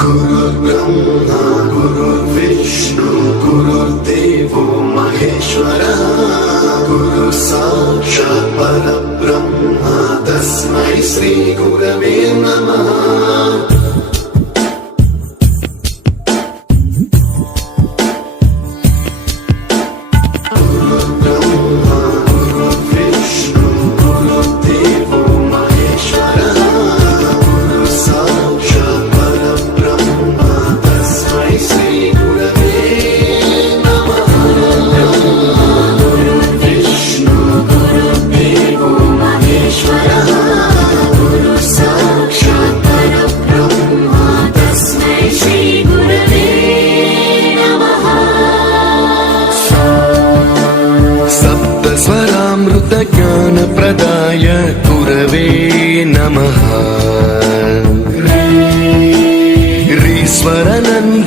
गुरुर्ब्रह्मा गुरुर्विष्णु गुरुर्देवो महेश्वरः गुरु साक्षात् परब्रह्म तस्मै श्री गुरवे नमः। स्वरामृत ज्ञान प्रदाय गुरवे नमः। ऋस्वर नंदित